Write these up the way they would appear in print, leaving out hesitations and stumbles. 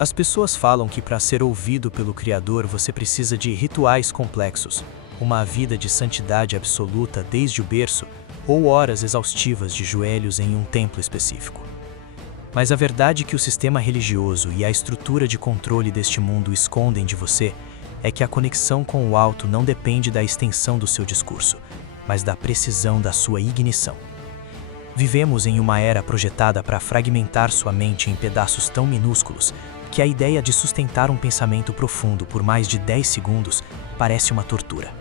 As pessoas falam que para ser ouvido pelo Criador você precisa de rituais complexos, uma vida de santidade absoluta desde o berço ou horas exaustivas de joelhos em um templo específico. Mas a verdade que o sistema religioso e a estrutura de controle deste mundo escondem de você é que a conexão com o alto não depende da extensão do seu discurso, mas da precisão da sua ignição. Vivemos em uma era projetada para fragmentar sua mente em pedaços tão minúsculos que a ideia de sustentar um pensamento profundo por mais de 10 segundos parece uma tortura.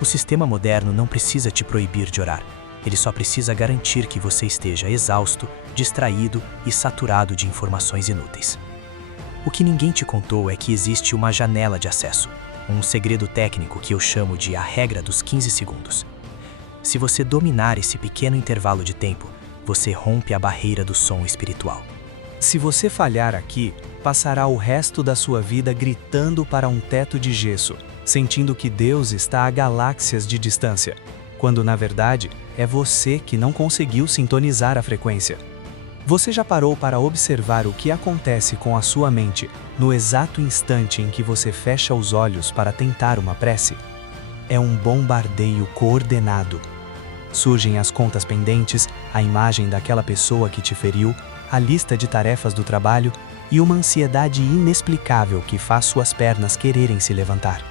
O sistema moderno não precisa te proibir de orar, ele só precisa garantir que você esteja exausto, distraído e saturado de informações inúteis. O que ninguém te contou é que existe uma janela de acesso, um segredo técnico que eu chamo de a regra dos 15 segundos. Se você dominar esse pequeno intervalo de tempo, você rompe a barreira do som espiritual. Se você falhar aqui, passará o resto da sua vida gritando para um teto de gesso, sentindo que Deus está a galáxias de distância, quando na verdade é você que não conseguiu sintonizar a frequência. Você já parou para observar o que acontece com a sua mente no exato instante em que você fecha os olhos para tentar uma prece? É um bombardeio coordenado. Surgem as contas pendentes, a imagem daquela pessoa que te feriu, a lista de tarefas do trabalho e uma ansiedade inexplicável que faz suas pernas quererem se levantar.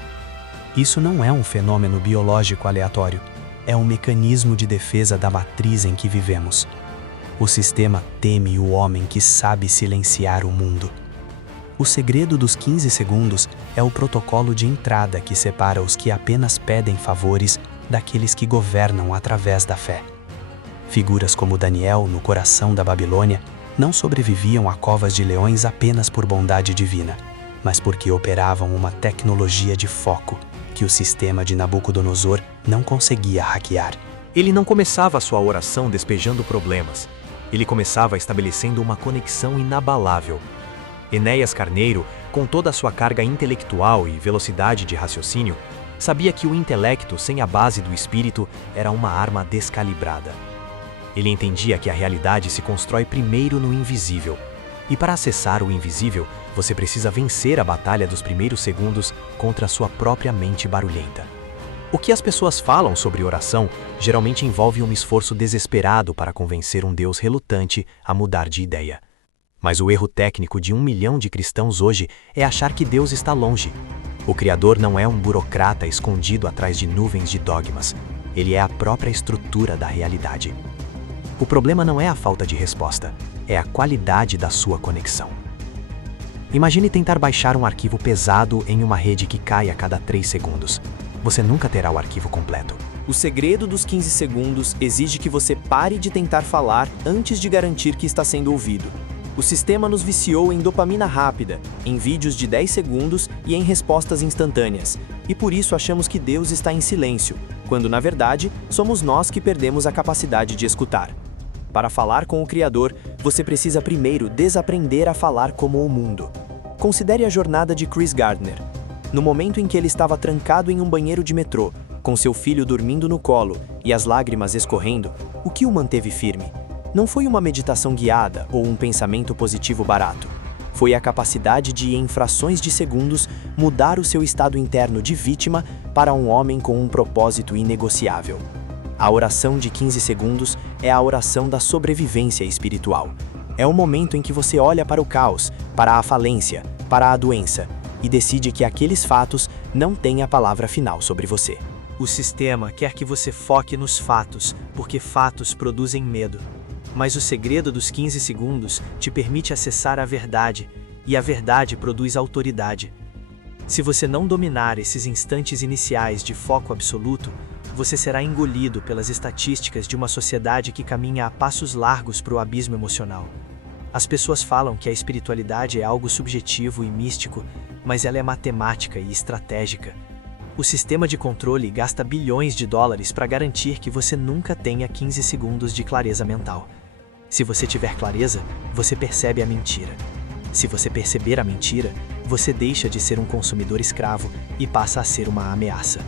Isso não é um fenômeno biológico aleatório, é um mecanismo de defesa da matriz em que vivemos. O sistema teme o homem que sabe silenciar o mundo. O segredo dos 15 segundos é o protocolo de entrada que separa os que apenas pedem favores daqueles que governam através da fé. Figuras como Daniel, no coração da Babilônia, não sobreviviam a covas de leões apenas por bondade divina, mas porque operavam uma tecnologia de foco que o sistema de Nabucodonosor não conseguia hackear. Ele não começava a sua oração despejando problemas. Ele começava estabelecendo uma conexão inabalável. Enéas Carneiro, com toda a sua carga intelectual e velocidade de raciocínio, sabia que o intelecto sem a base do espírito era uma arma descalibrada. Ele entendia que a realidade se constrói primeiro no invisível. E para acessar o invisível, você precisa vencer a batalha dos primeiros segundos contra a sua própria mente barulhenta. O que as pessoas falam sobre oração geralmente envolve um esforço desesperado para convencer um Deus relutante a mudar de ideia. Mas o erro técnico de 1 milhão de cristãos hoje é achar que Deus está longe. O Criador não é um burocrata escondido atrás de nuvens de dogmas. Ele é a própria estrutura da realidade. O problema não é a falta de resposta, é a qualidade da sua conexão. Imagine tentar baixar um arquivo pesado em uma rede que cai a cada 3 segundos. Você nunca terá o arquivo completo. O segredo dos 15 segundos exige que você pare de tentar falar antes de garantir que está sendo ouvido. O sistema nos viciou em dopamina rápida, em vídeos de 10 segundos e em respostas instantâneas. E por isso achamos que Deus está em silêncio, quando na verdade somos nós que perdemos a capacidade de escutar. Para falar com o Criador, você precisa primeiro desaprender a falar como o mundo. Considere a jornada de Chris Gardner. No momento em que ele estava trancado em um banheiro de metrô, com seu filho dormindo no colo e as lágrimas escorrendo, o que o manteve firme? Não foi uma meditação guiada ou um pensamento positivo barato. Foi a capacidade de, em frações de segundos, mudar o seu estado interno de vítima para um homem com um propósito inegociável. A oração de 15 segundos é a oração da sobrevivência espiritual. É o momento em que você olha para o caos, para a falência, para a doença, e decide que aqueles fatos não têm a palavra final sobre você. O sistema quer que você foque nos fatos, porque fatos produzem medo. Mas o segredo dos 15 segundos te permite acessar a verdade, e a verdade produz autoridade. Se você não dominar esses instantes iniciais de foco absoluto, você será engolido pelas estatísticas de uma sociedade que caminha a passos largos para o abismo emocional. As pessoas falam que a espiritualidade é algo subjetivo e místico, mas ela é matemática e estratégica. O sistema de controle gasta bilhões de dólares para garantir que você nunca tenha 15 segundos de clareza mental. Se você tiver clareza, você percebe a mentira. Se você perceber a mentira, você deixa de ser um consumidor escravo e passa a ser uma ameaça.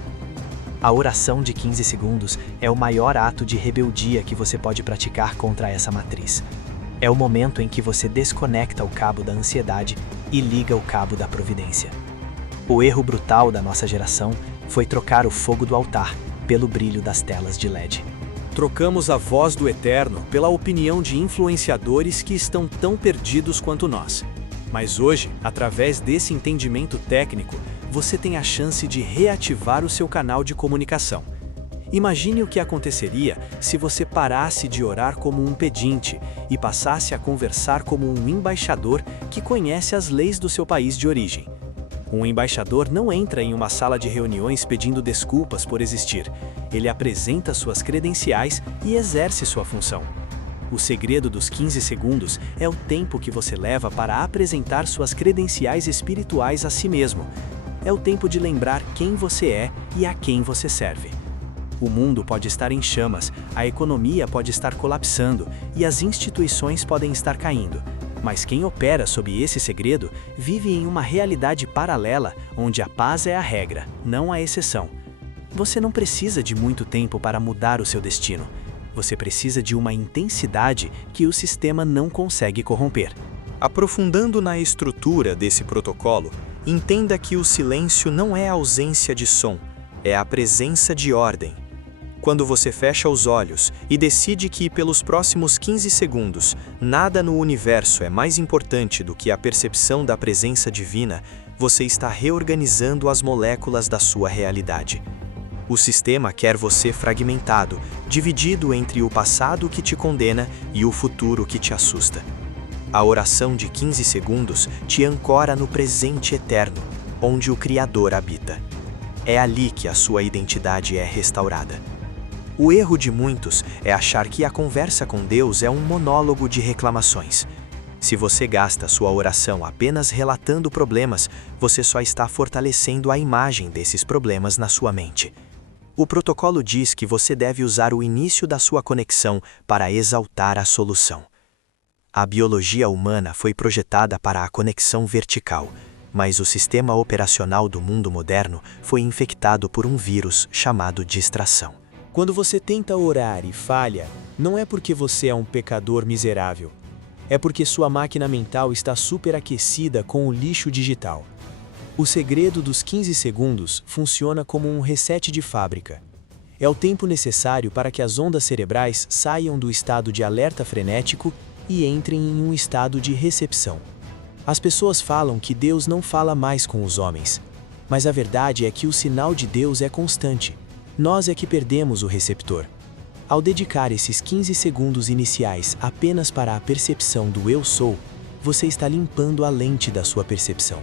A oração de 15 segundos é o maior ato de rebeldia que você pode praticar contra essa matriz. É o momento em que você desconecta o cabo da ansiedade e liga o cabo da providência. O erro brutal da nossa geração foi trocar o fogo do altar pelo brilho das telas de LED. Trocamos a voz do Eterno pela opinião de influenciadores que estão tão perdidos quanto nós. Mas hoje, através desse entendimento técnico, você tem a chance de reativar o seu canal de comunicação. Imagine o que aconteceria se você parasse de orar como um pedinte e passasse a conversar como um embaixador que conhece as leis do seu país de origem. Um embaixador não entra em uma sala de reuniões pedindo desculpas por existir. Ele apresenta suas credenciais e exerce sua função. O segredo dos 15 segundos é o tempo que você leva para apresentar suas credenciais espirituais a si mesmo. É o tempo de lembrar quem você é e a quem você serve. O mundo pode estar em chamas, a economia pode estar colapsando e as instituições podem estar caindo. Mas quem opera sob esse segredo vive em uma realidade paralela onde a paz é a regra, não a exceção. Você não precisa de muito tempo para mudar o seu destino. Você precisa de uma intensidade que o sistema não consegue corromper. Aprofundando na estrutura desse protocolo, entenda que o silêncio não é a ausência de som, é a presença de ordem. Quando você fecha os olhos e decide que pelos próximos 15 segundos nada no universo é mais importante do que a percepção da presença divina, você está reorganizando as moléculas da sua realidade. O sistema quer você fragmentado, dividido entre o passado que te condena e o futuro que te assusta. A oração de 15 segundos te ancora no presente eterno, onde o Criador habita. É ali que a sua identidade é restaurada. O erro de muitos é achar que a conversa com Deus é um monólogo de reclamações. Se você gasta sua oração apenas relatando problemas, você só está fortalecendo a imagem desses problemas na sua mente. O protocolo diz que você deve usar o início da sua conexão para exaltar a solução. A biologia humana foi projetada para a conexão vertical, mas o sistema operacional do mundo moderno foi infectado por um vírus chamado distração. Quando você tenta orar e falha, não é porque você é um pecador miserável. É porque sua máquina mental está superaquecida com o lixo digital. O segredo dos 15 segundos funciona como um reset de fábrica. É o tempo necessário para que as ondas cerebrais saiam do estado de alerta frenético e entrem em um estado de recepção. As pessoas falam que Deus não fala mais com os homens, mas a verdade é que o sinal de Deus é constante. Nós é que perdemos o receptor. Ao dedicar esses 15 segundos iniciais apenas para a percepção do eu sou, você está limpando a lente da sua percepção.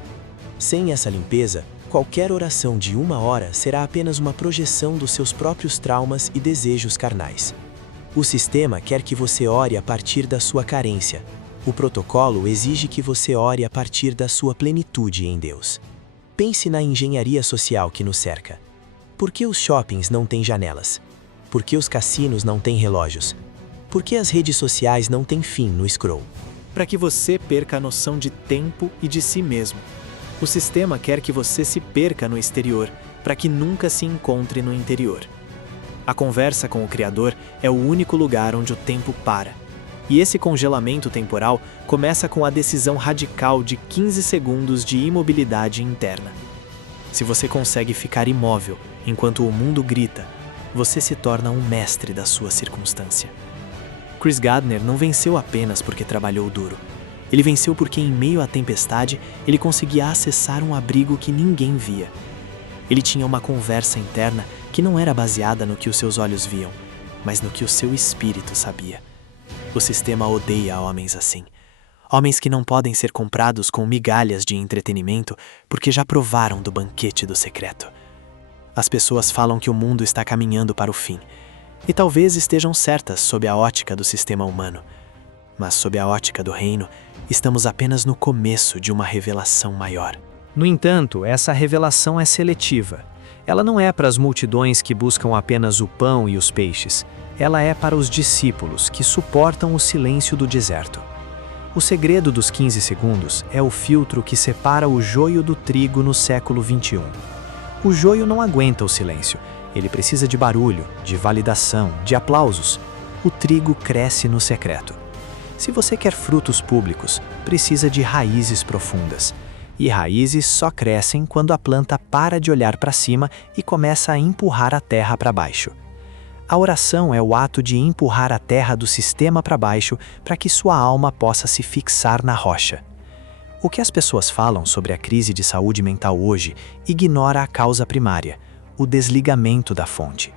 Sem essa limpeza, qualquer oração de 1 hora será apenas uma projeção dos seus próprios traumas e desejos carnais. O sistema quer que você ore a partir da sua carência. O protocolo exige que você ore a partir da sua plenitude em Deus. Pense na engenharia social que nos cerca. Por que os shoppings não têm janelas? Por que os cassinos não têm relógios? Por que as redes sociais não têm fim no scroll? Para que você perca a noção de tempo e de si mesmo. O sistema quer que você se perca no exterior, para que nunca se encontre no interior. A conversa com o Criador é o único lugar onde o tempo para. E esse congelamento temporal começa com a decisão radical de 15 segundos de imobilidade interna. Se você consegue ficar imóvel enquanto o mundo grita, você se torna um mestre da sua circunstância. Chris Gardner não venceu apenas porque trabalhou duro. Ele venceu porque, em meio à tempestade, ele conseguia acessar um abrigo que ninguém via. Ele tinha uma conversa interna que não era baseada no que os seus olhos viam, mas no que o seu espírito sabia. O sistema odeia homens assim. Homens que não podem ser comprados com migalhas de entretenimento porque já provaram do banquete do secreto. As pessoas falam que o mundo está caminhando para o fim, e talvez estejam certas sob a ótica do sistema humano. Mas sob a ótica do reino, estamos apenas no começo de uma revelação maior. No entanto, essa revelação é seletiva. Ela não é para as multidões que buscam apenas o pão e os peixes. Ela é para os discípulos que suportam o silêncio do deserto. O segredo dos 15 segundos é o filtro que separa o joio do trigo no século XXI. O joio não aguenta o silêncio. Ele precisa de barulho, de validação, de aplausos. O trigo cresce no secreto. Se você quer frutos públicos, precisa de raízes profundas. E raízes só crescem quando a planta para de olhar para cima e começa a empurrar a terra para baixo. A oração é o ato de empurrar a terra do sistema para baixo para que sua alma possa se fixar na rocha. O que as pessoas falam sobre a crise de saúde mental hoje ignora a causa primária, o desligamento da fonte.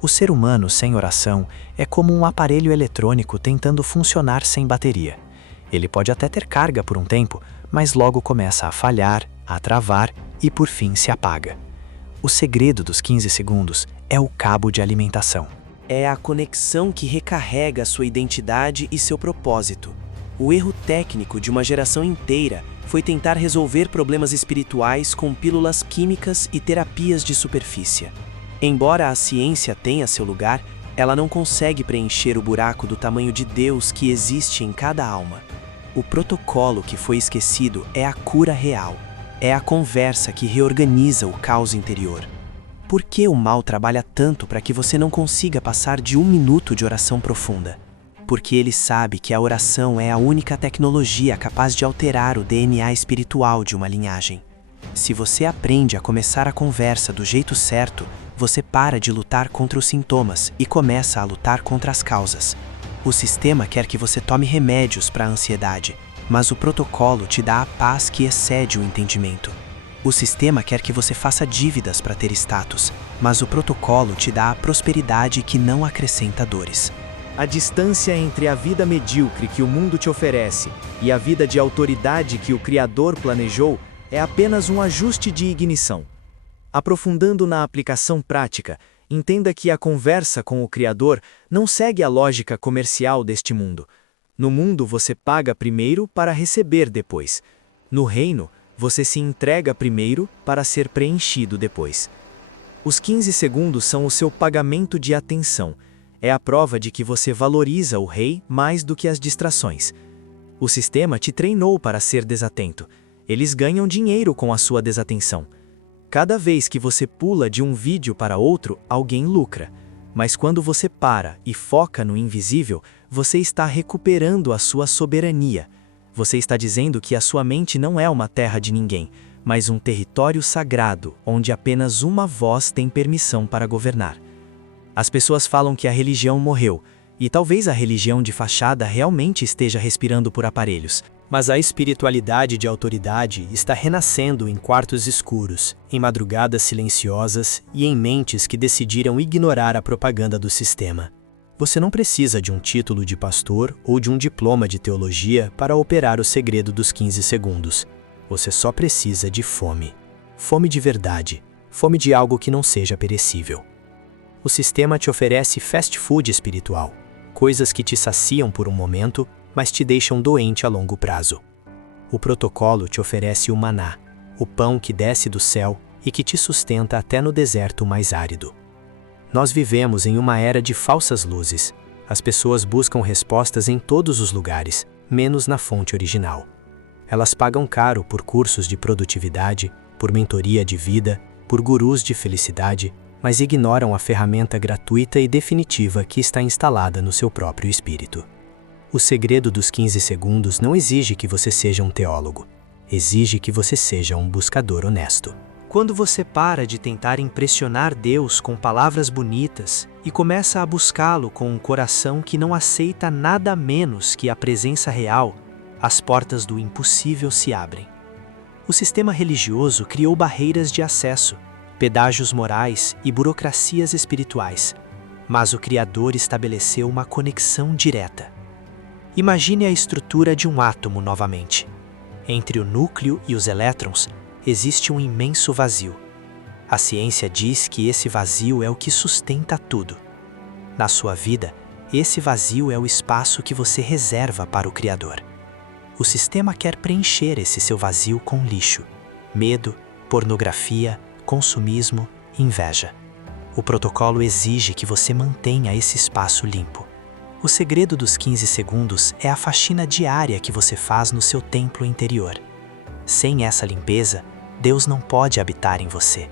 O ser humano sem oração é como um aparelho eletrônico tentando funcionar sem bateria. Ele pode até ter carga por um tempo, mas logo começa a falhar, a travar e por fim se apaga. O segredo dos 15 segundos é o cabo de alimentação. É a conexão que recarrega sua identidade e seu propósito. O erro técnico de uma geração inteira foi tentar resolver problemas espirituais com pílulas químicas e terapias de superfície. Embora a ciência tenha seu lugar, ela não consegue preencher o buraco do tamanho de Deus que existe em cada alma. O protocolo que foi esquecido é a cura real. É a conversa que reorganiza o caos interior. Por que o mal trabalha tanto para que você não consiga passar de 1 minuto de oração profunda? Porque ele sabe que a oração é a única tecnologia capaz de alterar o DNA espiritual de uma linhagem. Se você aprende a começar a conversa do jeito certo, você para de lutar contra os sintomas e começa a lutar contra as causas. O sistema quer que você tome remédios para a ansiedade, mas o protocolo te dá a paz que excede o entendimento. O sistema quer que você faça dívidas para ter status, mas o protocolo te dá a prosperidade que não acrescenta dores. A distância entre a vida medíocre que o mundo te oferece e a vida de autoridade que o Criador planejou é apenas um ajuste de ignição. Aprofundando na aplicação prática, entenda que a conversa com o Criador não segue a lógica comercial deste mundo. No mundo você paga primeiro para receber depois. No reino, você se entrega primeiro para ser preenchido depois. Os 15 segundos são o seu pagamento de atenção. É a prova de que você valoriza o rei mais do que as distrações. O sistema te treinou para ser desatento. Eles ganham dinheiro com a sua desatenção. Cada vez que você pula de um vídeo para outro, alguém lucra. Mas quando você para e foca no invisível, você está recuperando a sua soberania. Você está dizendo que a sua mente não é uma terra de ninguém, mas um território sagrado, onde apenas uma voz tem permissão para governar. As pessoas falam que a religião morreu, e talvez a religião de fachada realmente esteja respirando por aparelhos. Mas a espiritualidade de autoridade está renascendo em quartos escuros, em madrugadas silenciosas e em mentes que decidiram ignorar a propaganda do sistema. Você não precisa de um título de pastor ou de um diploma de teologia para operar o segredo dos 15 segundos. Você só precisa de fome. Fome de verdade. Fome de algo que não seja perecível. O sistema te oferece fast food espiritual, coisas que te saciam por um momento, mas te deixam doente a longo prazo. O protocolo te oferece o maná, o pão que desce do céu e que te sustenta até no deserto mais árido. Nós vivemos em uma era de falsas luzes. As pessoas buscam respostas em todos os lugares, menos na fonte original. Elas pagam caro por cursos de produtividade, por mentoria de vida, por gurus de felicidade, mas ignoram a ferramenta gratuita e definitiva que está instalada no seu próprio espírito. O segredo dos 15 segundos não exige que você seja um teólogo. Exige que você seja um buscador honesto. Quando você para de tentar impressionar Deus com palavras bonitas e começa a buscá-lo com um coração que não aceita nada menos que a presença real, as portas do impossível se abrem. O sistema religioso criou barreiras de acesso, pedágios morais e burocracias espirituais, mas o Criador estabeleceu uma conexão direta. Imagine a estrutura de um átomo novamente. Entre o núcleo e os elétrons, existe um imenso vazio. A ciência diz que esse vazio é o que sustenta tudo. Na sua vida, esse vazio é o espaço que você reserva para o Criador. O sistema quer preencher esse seu vazio com lixo, medo, pornografia, consumismo, inveja. O protocolo exige que você mantenha esse espaço limpo. O segredo dos 15 segundos é a faxina diária que você faz no seu templo interior. Sem essa limpeza, Deus não pode habitar em você.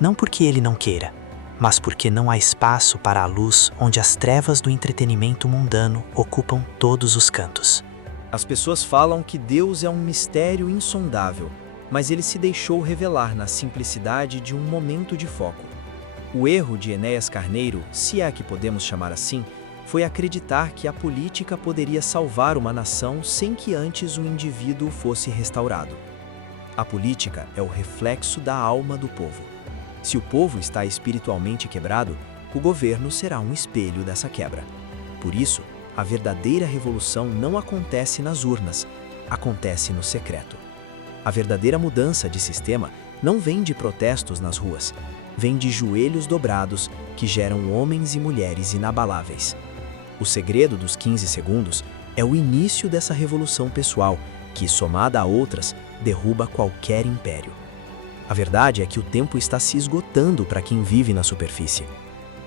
Não porque Ele não queira, mas porque não há espaço para a luz onde as trevas do entretenimento mundano ocupam todos os cantos. As pessoas falam que Deus é um mistério insondável, mas ele se deixou revelar na simplicidade de um momento de foco. O erro de Enéas Carneiro, se é que podemos chamar assim, foi acreditar que a política poderia salvar uma nação sem que antes o indivíduo fosse restaurado. A política é o reflexo da alma do povo. Se o povo está espiritualmente quebrado, o governo será um espelho dessa quebra. Por isso, a verdadeira revolução não acontece nas urnas, acontece no secreto. A verdadeira mudança de sistema não vem de protestos nas ruas, vem de joelhos dobrados que geram homens e mulheres inabaláveis. O segredo dos 15 segundos é o início dessa revolução pessoal, que, somada a outras, derruba qualquer império. A verdade é que o tempo está se esgotando para quem vive na superfície.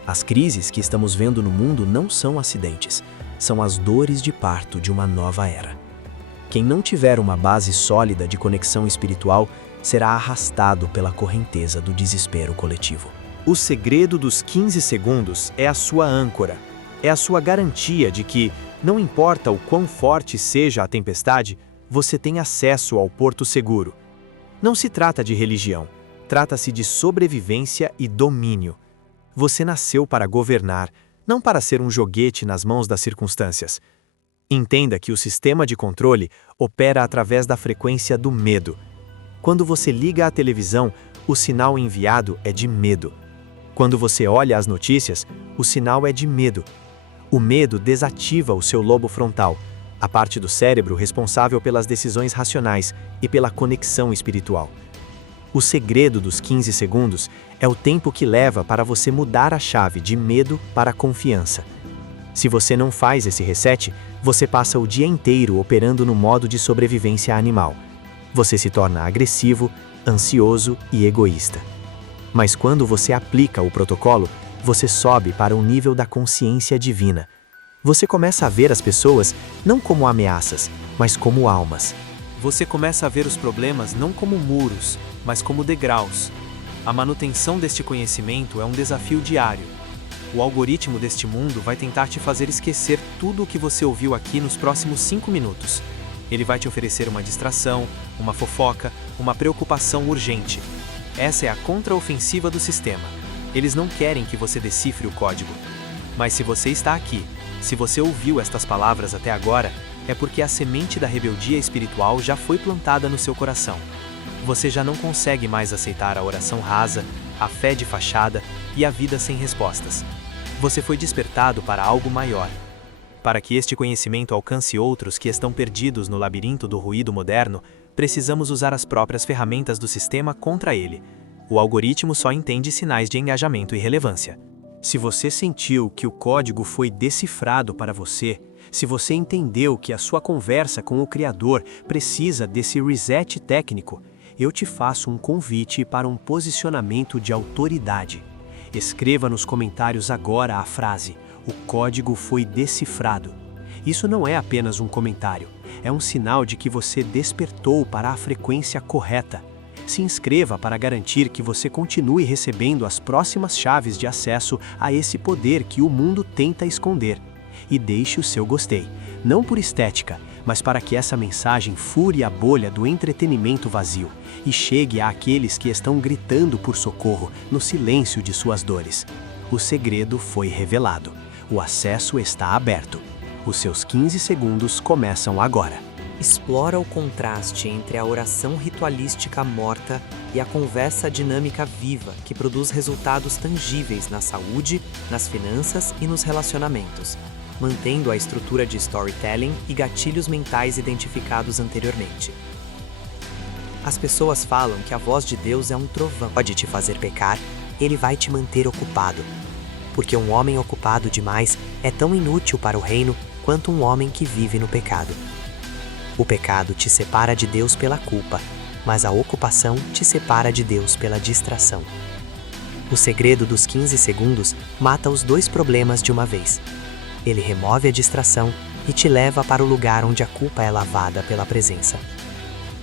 As crises que estamos vendo no mundo não são acidentes, são as dores de parto de uma nova era. Quem não tiver uma base sólida de conexão espiritual será arrastado pela correnteza do desespero coletivo. O segredo dos 15 segundos é a sua âncora. É a sua garantia de que, não importa o quão forte seja a tempestade, você tem acesso ao porto seguro. Não se trata de religião, trata-se de sobrevivência e domínio. Você nasceu para governar, não para ser um joguete nas mãos das circunstâncias. Entenda que o sistema de controle opera através da frequência do medo. Quando você liga a televisão, o sinal enviado é de medo. Quando você olha as notícias, o sinal é de medo. O medo desativa o seu lobo frontal, a parte do cérebro responsável pelas decisões racionais e pela conexão espiritual. O segredo dos 15 segundos é o tempo que leva para você mudar a chave de medo para confiança. Se você não faz esse reset, você passa o dia inteiro operando no modo de sobrevivência animal. Você se torna agressivo, ansioso e egoísta. Mas quando você aplica o protocolo, você sobe para o nível da consciência divina. Você começa a ver as pessoas não como ameaças, mas como almas. Você começa a ver os problemas não como muros, mas como degraus. A manutenção deste conhecimento é um desafio diário. O algoritmo deste mundo vai tentar te fazer esquecer tudo o que você ouviu aqui nos próximos 5 minutos. Ele vai te oferecer uma distração, uma fofoca, uma preocupação urgente. Essa é a contraofensiva do sistema. Eles não querem que você decifre o código. Mas se você está aqui, se você ouviu estas palavras até agora, é porque a semente da rebeldia espiritual já foi plantada no seu coração. Você já não consegue mais aceitar a oração rasa, a fé de fachada e a vida sem respostas. Você foi despertado para algo maior. Para que este conhecimento alcance outros que estão perdidos no labirinto do ruído moderno, precisamos usar as próprias ferramentas do sistema contra ele. O algoritmo só entende sinais de engajamento e relevância. Se você sentiu que o código foi decifrado para você, se você entendeu que a sua conversa com o Criador precisa desse reset técnico, eu te faço um convite para um posicionamento de autoridade. Escreva nos comentários agora a frase: "O código foi decifrado". Isso não é apenas um comentário, é um sinal de que você despertou para a frequência correta. Se inscreva para garantir que você continue recebendo as próximas chaves de acesso a esse poder que o mundo tenta esconder. E deixe o seu gostei, não por estética, mas para que essa mensagem fure a bolha do entretenimento vazio e chegue àqueles que estão gritando por socorro no silêncio de suas dores. O segredo foi revelado. O acesso está aberto. Os seus 15 segundos começam agora. Explora o contraste entre a oração ritualística morta e a conversa dinâmica viva que produz resultados tangíveis na saúde, nas finanças e nos relacionamentos, mantendo a estrutura de storytelling e gatilhos mentais identificados anteriormente. As pessoas falam que a voz de Deus é um trovão. Pode te fazer pecar, ele vai te manter ocupado. Porque um homem ocupado demais é tão inútil para o reino quanto um homem que vive no pecado. O pecado te separa de Deus pela culpa, mas a ocupação te separa de Deus pela distração. O segredo dos 15 segundos mata os dois problemas de uma vez. Ele remove a distração e te leva para o lugar onde a culpa é lavada pela presença.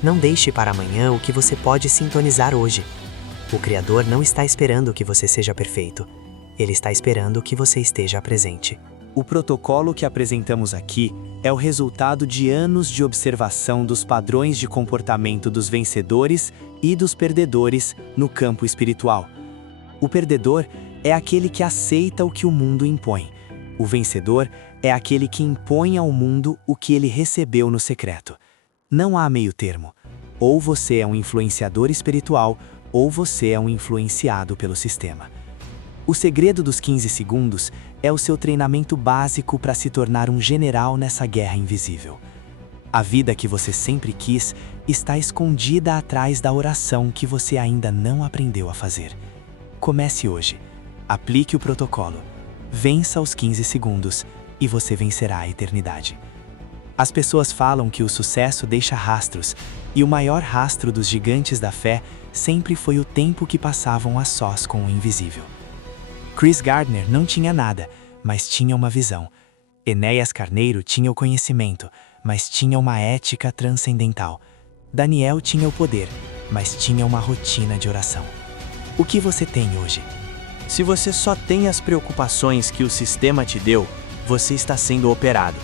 Não deixe para amanhã o que você pode sintonizar hoje. O Criador não está esperando que você seja perfeito. Ele está esperando que você esteja presente. O protocolo que apresentamos aqui é o resultado de anos de observação dos padrões de comportamento dos vencedores e dos perdedores no campo espiritual. O perdedor é aquele que aceita o que o mundo impõe. O vencedor é aquele que impõe ao mundo o que ele recebeu no secreto. Não há meio termo. Ou você é um influenciador espiritual, ou você é um influenciado pelo sistema. O segredo dos 15 segundos é o seu treinamento básico para se tornar um general nessa guerra invisível. A vida que você sempre quis está escondida atrás da oração que você ainda não aprendeu a fazer. Comece hoje. Aplique o protocolo. Vença os 15 segundos e você vencerá a eternidade. As pessoas falam que o sucesso deixa rastros, e o maior rastro dos gigantes da fé sempre foi o tempo que passavam a sós com o invisível. Chris Gardner não tinha nada, mas tinha uma visão. Enéas Carneiro tinha o conhecimento, mas tinha uma ética transcendental. Daniel tinha o poder, mas tinha uma rotina de oração. O que você tem hoje? Se você só tem as preocupações que o sistema te deu, você está sendo operado.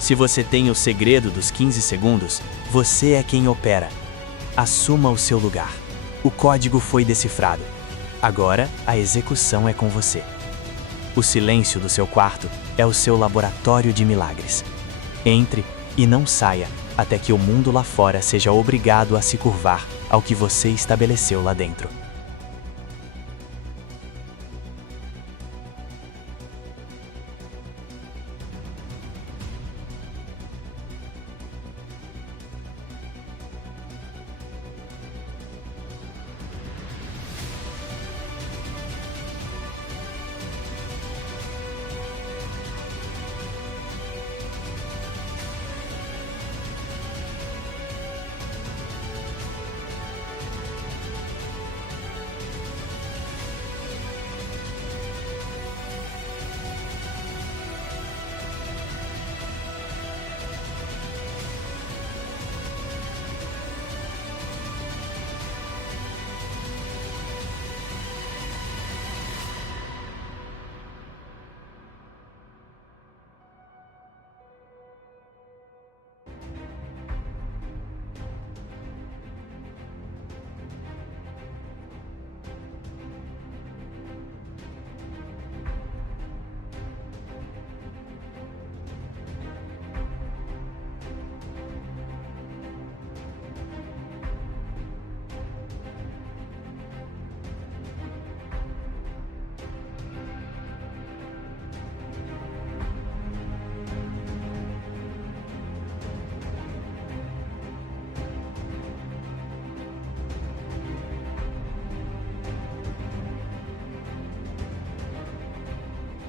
Se você tem o segredo dos 15 segundos, você é quem opera. Assuma o seu lugar. O código foi decifrado. Agora, a execução é com você. O silêncio do seu quarto é o seu laboratório de milagres. Entre e não saia até que o mundo lá fora seja obrigado a se curvar ao que você estabeleceu lá dentro.